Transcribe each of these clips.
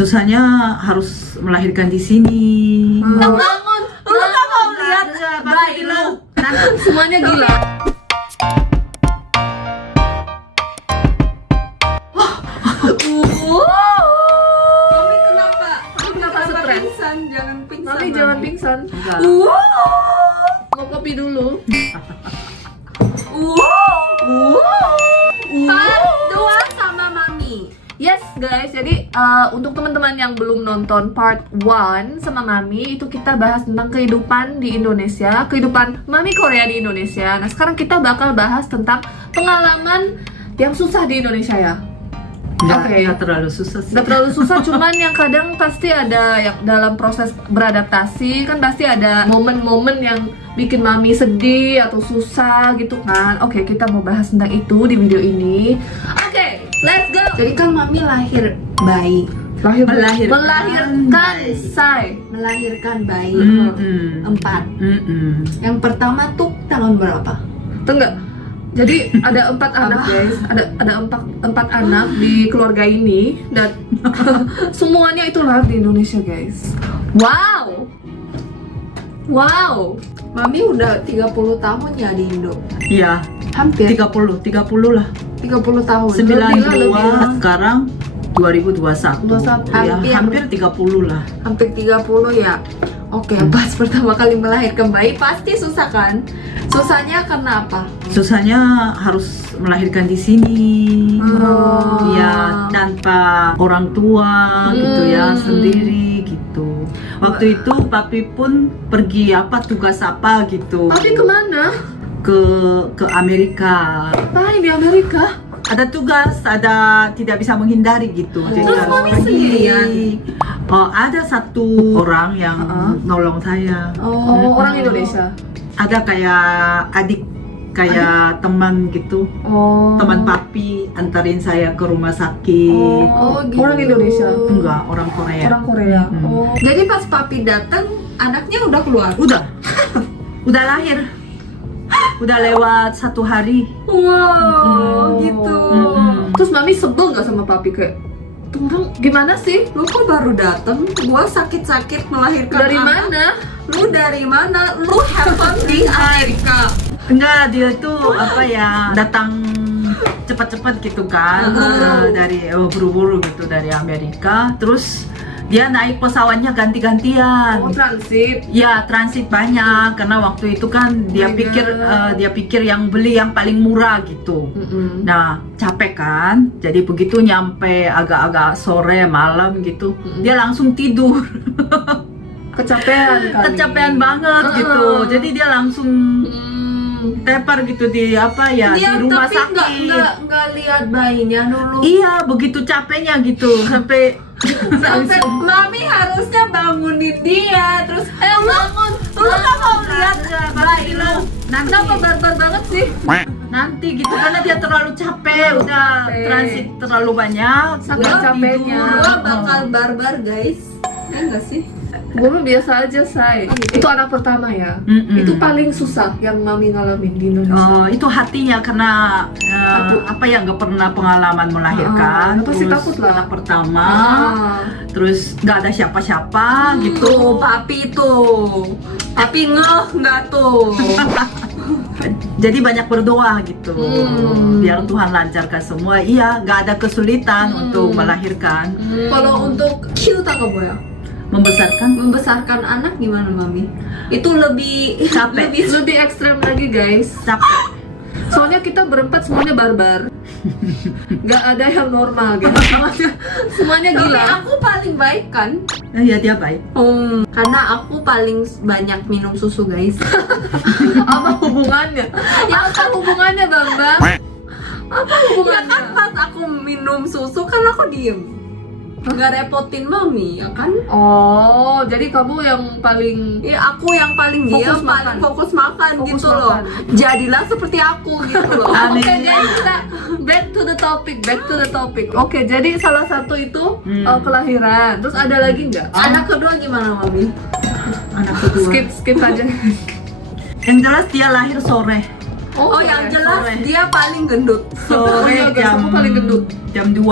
Susahnya harus melahirkan di sini. Bangun, lu gak mau lihat bayi lu? Semuanya gila. Mami kenapa? Kenapa stres? Pingsan, jangan pingsan. Mami jangan pingsan. Enggak. Mau kopi dulu. Part 2 sama Mami. Yes guys, jadi untuk teman-teman yang belum nonton part 1 sama Mami, itu kita bahas tentang kehidupan di Indonesia, kehidupan Mami Korea di Indonesia. Nah sekarang kita bakal bahas tentang pengalaman yang susah di Indonesia ya. Nggak terlalu susah sih. Nggak terlalu susah, cuman yang kadang pasti ada yang dalam proses beradaptasi kan pasti ada momen-momen yang bikin Mami sedih atau susah gitu kan. Oke, kita mau bahas tentang itu di video ini. Oke, let's go. Jadi kan Mami lahir bayi. Melahirkan say. Melahirkan bayi. Mm-mm. 4. Yang pertama tuh tahun berapa? Enggak. Jadi ada 4 anak guys, ada 4 anak di keluarga ini dan semuanya itu lahir di Indonesia guys. Wow. Mami udah 30 tahun ya di Indo. Iya, Hampir 30 lah. 30 tahun. 92 sekarang 2021. Ya, hampir 30 lah. Hampir 30 ya. Oke, pas pertama kali melahirkan bayi pasti susah kan? Susahnya karena apa? Susahnya harus melahirkan di sini. Oh. Ya, tanpa orang tua gitu ya, sendiri gitu. Waktu itu papi pun pergi tugas apa gitu. Papi kemana? Ke Amerika. Ngapain di Amerika? Ada tugas, ada tidak bisa menghindari gitu. Jadi Terus harus Mami pergi. sendirian? Ada satu orang yang nolong saya. Oh, orang Indonesia. Ada kayak adik, kayak teman gitu. Oh. Teman papi antarin saya ke rumah sakit. Oh, gitu. orang Indonesia. Enggak, orang Korea. Orang Korea. Hmm. Oh. Jadi pas papi datang, anaknya udah keluar. Udah lahir. Udah lewat 1 hari. Wow, gitu. Mm-mm. Terus Mami sebel nggak sama papi kayak, tuh orang gimana sih? Lu kok baru datang? Gua sakit-sakit melahirkan Dari anak. mana? Lu dari mana? Lu happen di Amerika. Enggak, dia tuh datang cepat-cepat gitu kan. Dari buru-buru gitu dari Amerika. Terus dia naik pesawatnya ganti-gantian. Oh, transit. Ya, transit banyak karena waktu itu kan dia pikir yang beli yang paling murah gitu. Nah, capek kan? Jadi begitu nyampe agak-agak sore malam gitu, dia langsung tidur. Kecapean kali. Kecapean banget gitu. Jadi dia langsung tepar gitu di di rumah tapi sakit. nggak lihat bayinya dulu. Iya, begitu capeknya gitu sampai Sampai Mami harusnya bangunin dia, terus bangun. Lu nggak mau lihat bayi lu? Kenapa barbar banget sih? nanti gitu karena dia terlalu capek, udah transit terlalu banyak, Saking capeknya. Gua bakal barbar guys. Ya enggak sih? Gue mah biasa aja, say. Itu anak pertama ya. Itu paling susah yang Mami ngalamin di Indonesia. itu hatinya karena nggak pernah pengalaman melahirkan. Pasti Terus takut lah. anak pertama, terus nggak ada siapa-siapa gitu. Tuh, papi tuh. Papi nggak tuh. Jadi banyak berdoa gitu, biar Tuhan lancarkan semua. Iya, nggak ada kesulitan untuk melahirkan. Kalau untuk Kyuta ya? Membesarkan Anak gimana Mami? Itu lebih Capek. Lebih ekstrem lagi guys. capek. Soalnya kita berempat semuanya barbar. Gak ada yang normal guys. Semuanya Tapi gila. aku paling baik kan? Ya dia baik. Karena aku paling banyak minum susu guys. Apa hubungannya? Apa hubungannya Bambang? Apa Ya hubungannya? kan pas aku minum susu kan aku diem, nggak repotin Mami ya kan? Oh, jadi kamu yang paling Ya aku yang paling Fokus diem, makan. paling fokus makan Fokus gitu loh. makan. Jadilah seperti aku gitu loh. Oke guys, kita back to the topic. Oke, jadi salah satu itu kelahiran. Terus ada lagi nggak? Anak kedua gimana Mami? Anak kedua. Skip aja. Yang jelas dia lahir sore. Oh, yang jelas sore. dia paling gendut. Sore iya, guys, aku paling gendut. jam 2.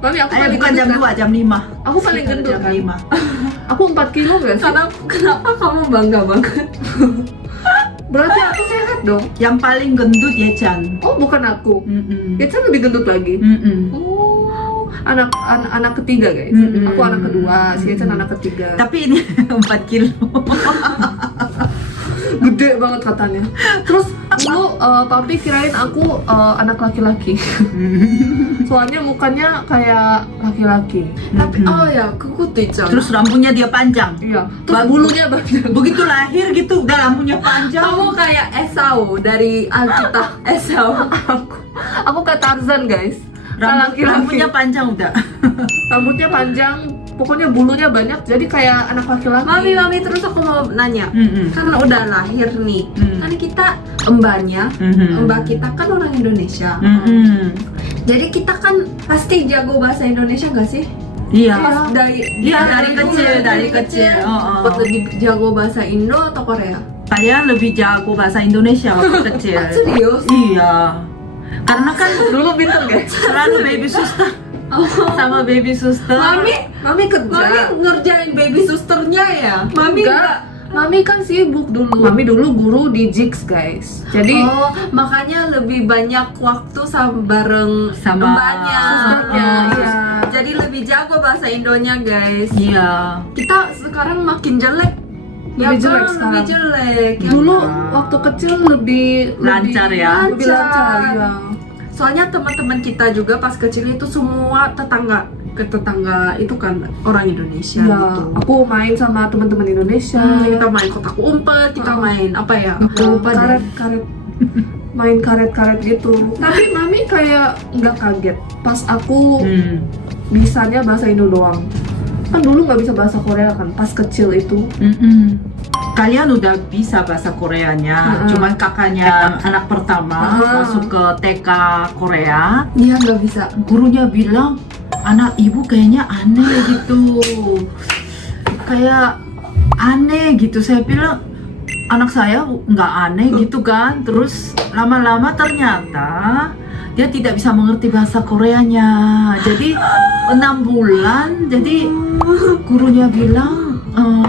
Mami aku paling Bukan gendut jam kan? 2, jam 5. Aku paling Sekitar gendut jam kan? 5. Aku 4 kilo gak sih? Kenapa kamu bangga banget? Berarti aku sehat dong. Yang paling gendut Yechan. Oh bukan aku. Mm-mm. Kita lebih gendut lagi. Mm-mm. Oh, anak ketiga guys. Mm-mm. Aku anak kedua, si Echan anak ketiga. Tapi ini 4 kilo. Gede banget katanya. Terus dulu papi kirain aku anak laki-laki. Soalnya mukanya kayak laki-laki. Tapi oh ya, 그것도 있잖아. Terus rambutnya dia panjang. Iya. Terus bulunya banyak. Begitu lahir gitu udah rambutnya panjang. kamu kayak Esau dari Alkitab. Esau. Aku kayak Tarzan guys. Laki-laki. Rambutnya panjang udah. Rambutnya panjang, pokoknya bulunya banyak, jadi kayak anak laki-laki. Mami, terus aku mau nanya. Mm-mm. Kan udah lahir nih. Kan kita mbaknya, mbak kita kan orang Indonesia. Mm-mm. Jadi kita kan pasti jago bahasa Indonesia gak sih? Iya. Pas dari Iya, dari kecil. Oh. Lebih jago bahasa Indo atau Korea? Kalian lebih jago bahasa Indonesia waktu kecil. Serius? Iya. Karena kan Dulu pinter guys. selalu baby suster sama baby suster. Mami ngerjain baby susternya ya? Mami Enggak. Mami kan sibuk dulu. Mami dulu guru di Jigs guys. Jadi Oh, makanya lebih banyak waktu sama bareng Sama mbaknya. susternya, iya. Jadi lebih jago bahasa Indonya, guys. Iya. Kita sekarang makin jelek. Lebih jelek kan? sekarang. Lebih jelek. ya dulu kan? waktu kecil lebih Lancar ya? Lebih lancar ya. Soalnya teman-teman kita juga pas kecil itu semua tetangga itu kan orang Indonesia Ya, gitu. aku main sama teman-teman Indonesia. Kita main kotak umpet, kita main apa ya? Aku lupa deh. karet main karet-karet gitu. Tapi mami kayak nggak kaget pas aku bisanya bahasa Indo doang. Kan dulu nggak bisa bahasa Korea kan pas kecil itu. Kalian udah bisa bahasa Koreanya, cuman kakaknya anak pertama masuk ke TK Korea, Dia nggak bisa. gurunya bilang anak ibu kayaknya aneh gitu, kayak aneh gitu. Saya bilang anak saya nggak aneh gitu kan. Terus lama-lama ternyata dia tidak bisa mengerti bahasa Koreanya. Jadi 6 bulan, jadi gurunya bilang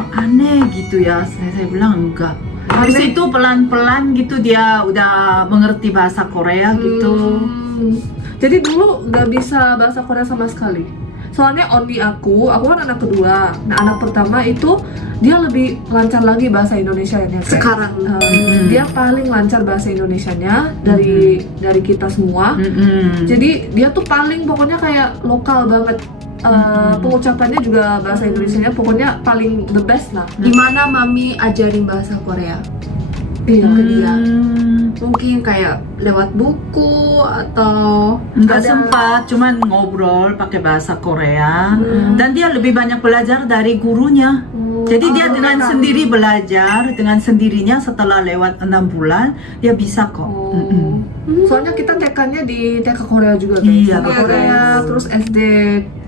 aneh gitu ya. Saya bilang enggak. Habis Aneh. itu pelan-pelan gitu dia udah mengerti bahasa Korea gitu. Jadi dulu nggak bisa bahasa Korea sama sekali. Soalnya only aku kan anak kedua. Nah anak pertama itu dia lebih lancar lagi bahasa Indonesianya. Guys. Sekarang. Dia paling lancar bahasa Indonesianya dari kita semua. Jadi dia tuh paling pokoknya kayak lokal banget. Pengucapannya juga bahasa Indonesianya pokoknya paling the best lah. Gimana mami ajarin bahasa Korea? Iya. Ke dia. Mungkin kayak lewat buku atau Nggak ada- sempat, cuman ngobrol pakai bahasa Korea. Dan dia lebih banyak belajar dari gurunya. Jadi dia dengan sendiri belajar, dengan sendirinya setelah lewat 6 bulan dia bisa kok. Soalnya kita TK-nya di TK Korea juga guys. Iya, TK Korea, guys. terus SD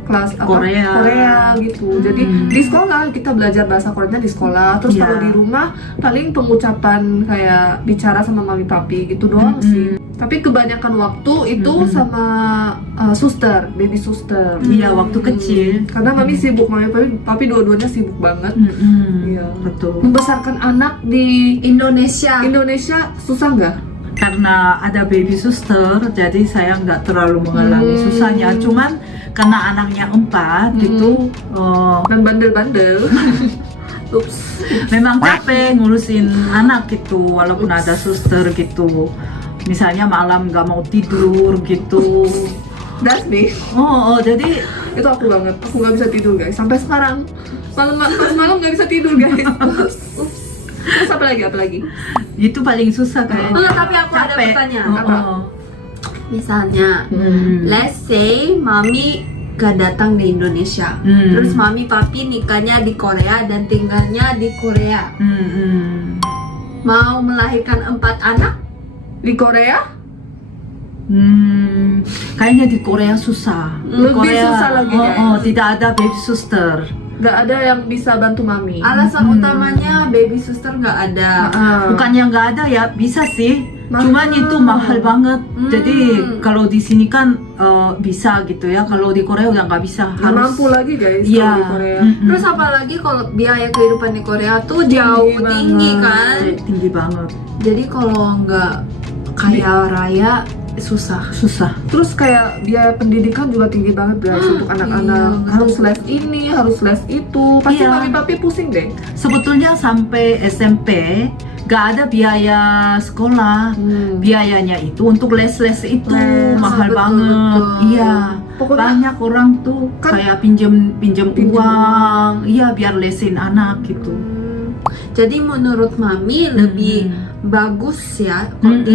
kelas apa? Korea. gitu. Jadi di sekolah kita belajar bahasa Koreanya di sekolah. Terus Iya. kalau di rumah paling pengucapan kayak bicara sama mami papi gitu doang sih. Tapi kebanyakan waktu itu sama suster, baby suster. Iya, waktu kecil. Karena mami sibuk, mami papi dua-duanya sibuk banget. Iya. Betul. Membesarkan anak di Indonesia. Indonesia susah nggak? Karena ada baby suster, jadi saya nggak terlalu mengalami susahnya. Cuman karena anaknya 4 gitu, Dan bandel-bandel. Ups. memang capek ngurusin anak gitu. Walaupun ada suster gitu, misalnya malam nggak mau tidur gitu. Das nih. Jadi Itu aku banget. Aku nggak bisa tidur guys. Sampai sekarang pas malam nggak bisa tidur guys. Ups. Terus apa lagi? itu paling susah kayaknya. Enggak, tapi aku ada Capek. pertanyaan. Apa? Misalnya, let's say mami gak datang di Indonesia, Hmm. terus mami papi nikahnya di Korea dan tinggalnya di Korea, mau melahirkan 4 anak. Di Korea? Kayaknya di Korea susah. Lebih susah lagi, guys. Tidak ada baby suster. Nggak ada yang bisa bantu mami. Alasan utamanya baby suster nggak ada. Bukannya nggak ada ya, bisa sih. Cuman itu mahal banget. Jadi kalau di sini kan bisa gitu ya. Kalau di Korea udah nggak bisa. Nggak mampu lagi guys Iya. kalau di Korea. Terus apalagi kalau biaya kehidupan di Korea tuh jauh tinggi kan. Tinggi banget. Jadi kalau nggak kaya raya susah. Terus kayak biaya pendidikan juga tinggi banget guys untuk anak-anak. Iya. Harus les ini, harus les itu. Pasti Iya. mami papi pusing deh. Sebetulnya sampai SMP gak ada biaya sekolah. Biayanya itu untuk les-les itu Les, mahal betul, banget. betul. Iya. Pokoknya Banyak orang tuh kan- kayak pinjem uang. Iya, biar lesin anak gitu. Jadi menurut Mami lebih bagus ya kalau di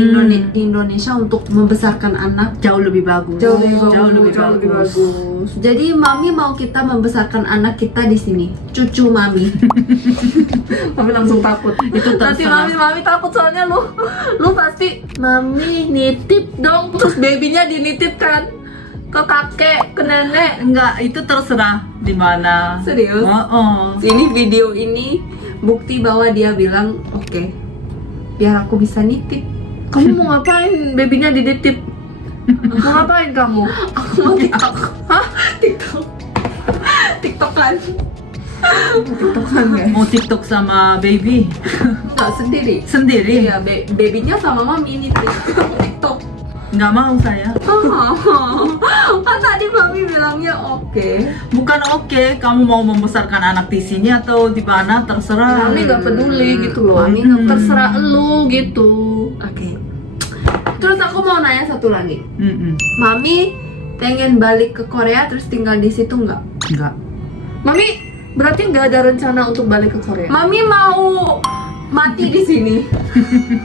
Indonesia untuk membesarkan anak. Jauh lebih bagus. jauh lebih bagus. Jadi Mami mau kita membesarkan anak kita di sini, cucu Mami. Mami langsung takut. Itu Nanti terserah. mami takut soalnya lu pasti Mami nitip dong, terus babynya dinitipkan ke kakek, ke nenek. Enggak, itu terserah di mana. Serius? Oh. Ini video ini bukti bahwa dia bilang oke, biar aku bisa nitip. Kamu mau ngapain babynya dititip? Mau ngapain kamu? Aku mau TikTok. Hah? TikTokan? TikTokan guys. Mau TikTok sama baby Enggak, sendiri. sendiri? Iya, babynya sama Mami nitip. TikTok. Nggak mau saya. Kan tadi Mami bilangnya oke. Bukan oke, kamu mau membesarkan anak di sini atau di mana terserah. Mami nggak peduli gitu loh. Mami nggak Terserah elu gitu. Oke. Terus aku mau nanya satu lagi. Mm-mm. Mami pengen balik ke Korea terus tinggal di situ nggak? Enggak. Mami berarti nggak ada rencana untuk balik ke Korea? Mami mau mati di sini.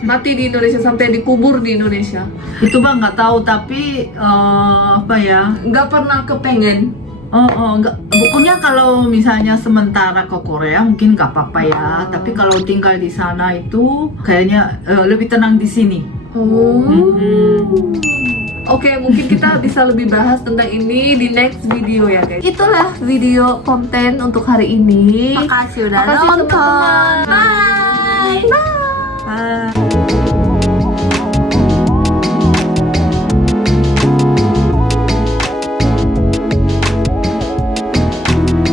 Mati di Indonesia sampai dikubur di Indonesia. Itu bang nggak tahu, tapi apa ya? Nggak pernah kepengen. Enggak. Pokoknya kalau misalnya sementara ke Korea mungkin nggak apa-apa ya. Tapi kalau tinggal di sana itu kayaknya lebih tenang di sini. Oke, mungkin kita bisa lebih bahas tentang ini di next video ya guys. Itulah video konten untuk hari ini. Makasih udah Makasih nonton. teman-teman. Bye. Ah.